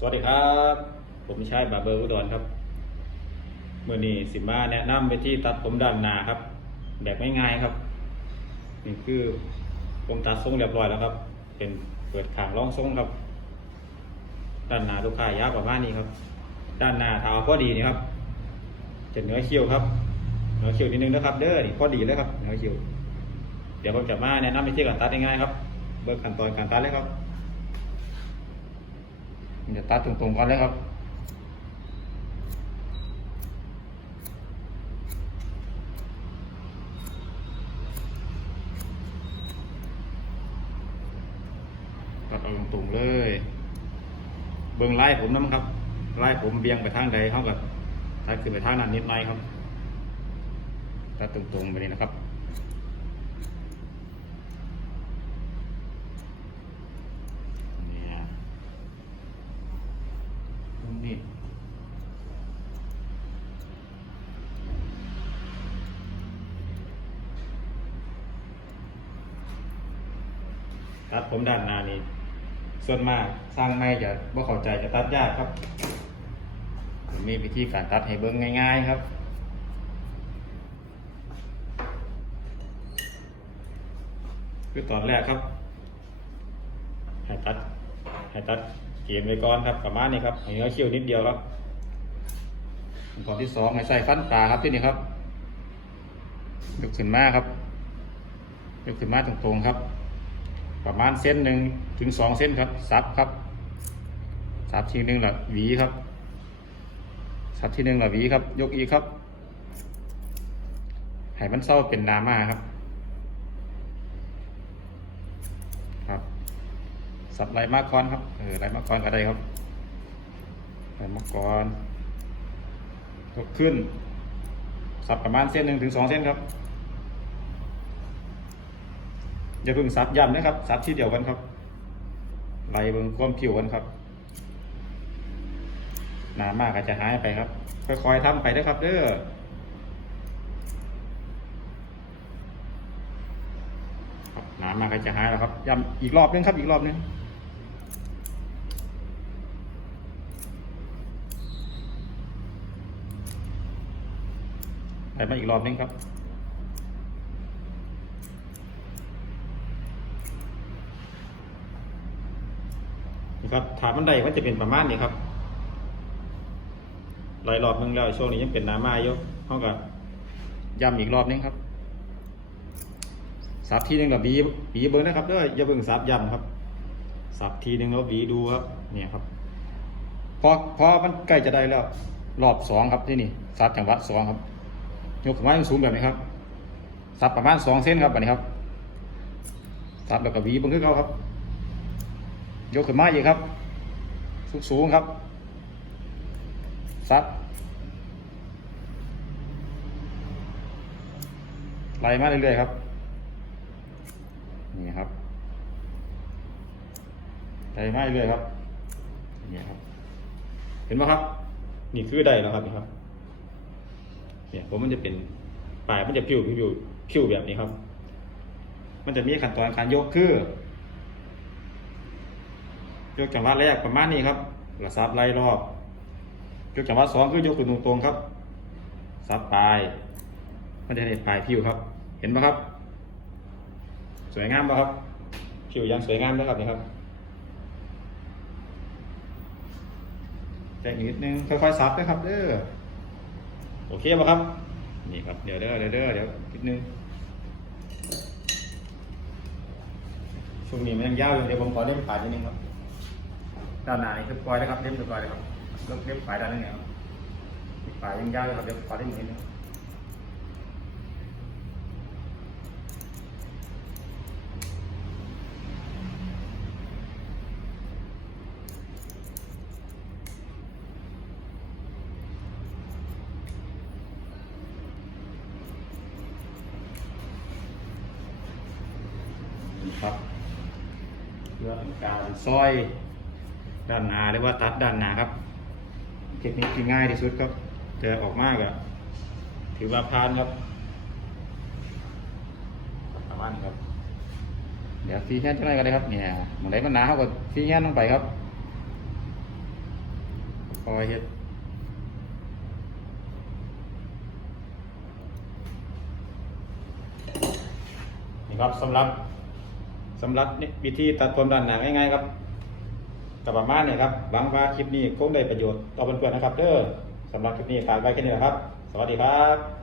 สวัสดีครับ ผมชายบาร์เบอร์อุดรครับเมื่อนี้สิมาแนะนำไปที่ตัดผมด้านหน้าครับ แบบง่ายๆครับ นี่คือผมตัดทรงเรียบร้อยแล้วครับ เป็นเปิดขางร่องทรงครับ ด้านหน้าลูกค้ายาวประมาณนี้ครับ ด้านหน้าเท้าพอดีนี่ครับจะเหนือเคิ้วครับเหนือเคิ้วนิดนึงนะครับ เด้อนี่พอดีเลยครับเหนือเคิ้วเดี๋ยวผมจะมาแนะนำวิธีการตัดง่ายๆครับ เบิกขั้นตอนการตัดเลยครับ มันจะตัดตรงๆก่อนเลยครับตัดเอาตรงๆเลย เบิ่งไล่ผมน้ำครับไล่ผมเบียงไปทางใดเขากับตัดขึ้นไปทางนั้นนิดหน่อยครับตัดตรงๆไปนี่นะครับ เนี่ยตรงนี้ ตัดผมด้านหน้านี่ส่วนมากสร้างไม่จะบ่เข้าใจจะตัดยากครับ มีวิธีการตัดให้เบิ่งง่าย ๆ ครับคือตอนแรกครับให้ตัดให้ตัดเกมไปก่อนครับประมาณนี้ครับให้เนื้อเคี่ยวนิดเดียวครับขั้นตอนที่สองให้ใส่ฟันปลาครับที่นี่ครับยกขึ้นมาครับยกขึ้นมาตรงๆครับ ประมาณเส้นหนึ่งถึงสองเส้นครับซับครับซับทีหนึ่งละหวีครับซับทีหนึ่งละหวีครับ ยกอีกครับให้มันเศร้าเป็นนามาครับ ครับสับไหลมากกรครับเออไหลมากกรก็ได้ครับไหลมากกรยกขึ้นสับประมาณเส้นหนึ่งถึงสองเส้นครับ อย่าเพิ่งสับย้ำนะครับสับที่เดียวกันครับไหลเบิ่งความผิวกันครับหนามากอาจจะหายไปครับ ค่อยๆทำไปนะครับ เด้อครับน้ำมาก็จะหายแล้วครับย้ำอีกรอบนึงครับ อีกรอบนึงไปมาอีกรอบนึงครับ ครับถามมันใดมันจะเป็นประมาณนี้ครับหลายรอบนึงแล้วช่วงนี้ยังเป็นน้ำมาอยู่เขาก็ย้ำอีกรอบนึงครับสับทีนึงกับบีบีเบิ้งนะครับด้ออย่าเบิ่งสับยำครับสับทีนึงแล้วบีดูครับเนี่ยครับพอพอมันใกล้จะได้แล้ว รอบสองครับที่นี่สับจังหวัดสองครับยกขึ้นมาสูงแบบนี้ครับสับประมาณสองเส้นครับแบบนี้ครับสับแล้วก็บีเบิ้งขึ้นเขาครับ ยกขึ้นมาอีกครับ สูงสูงครับสับไล่มาเรื่อยๆครับ นี่ครับใส่ม้เรื่อยครับนี่ครับ เห็นไหมครับ นี่คือได้แล้วครับนี่ครับ เนี่ยผมมันจะเป็นปลายมันจะผิวผิวผิวแบบนี้ครับ มันจะมีขั้นตอนการยกคือ ยกจังหวะแรกประมาณนี้ครับแล้วซับไล่รอบ ยกจังหวะสองคือยกขึ้นตรงๆครับ ซับปลาย มันจะเห็นปลายผิวครับ เห็นไหมครับ สวยงามป่ะครับ ผิวยังสวยงามนะครับนี่ครับแต่อีกนิดนึงค่อยๆซับนะครับเด้อโอเคป่ะครับนี่ครับเดี๋ยวเด้อเดี๋ยวเด้อเดี๋ยวนิดนึงช่วงนี้มันยังยาวอยู่เดี๋ยวผมขอเล่มปลายนิดนึงครับ ด้านหน้านี่คือปล่อยนะครับเล่มเรียบร้อยเลยครับเล่มเล่มปลายด้านนี้ครับปลายยังยาวอยู่ครับเดี๋ยวขอเล่มนิดนึงครับเพื่อการซอย ด้านหน้าหรือว่าตัดด้านหน้าครับเทคนิคที่ง่ายที่สุดครับจะออกมากอะถือว่าผ่านครับประมาณนี้ครับ เดี๋ยวฟรีแค่จังไรก็ได้ครับเนี่ยหมองไหนมันหนาเขาก็ฟรีแค่ลงไปครับอยเฮ็ดนี่ครับสำหรับสำหรับนี่วิธีตัดผมด้านหน้าง่ายๆครับ กับประมาณนี้ครับหวังว่าคลิปนี้คงได้ประโยชน์ต่อเพื่อนๆนะครับเด้อสำหรับคลิปนี้ฝากไว้แค่นี้แหละครับ สวัสดีครับ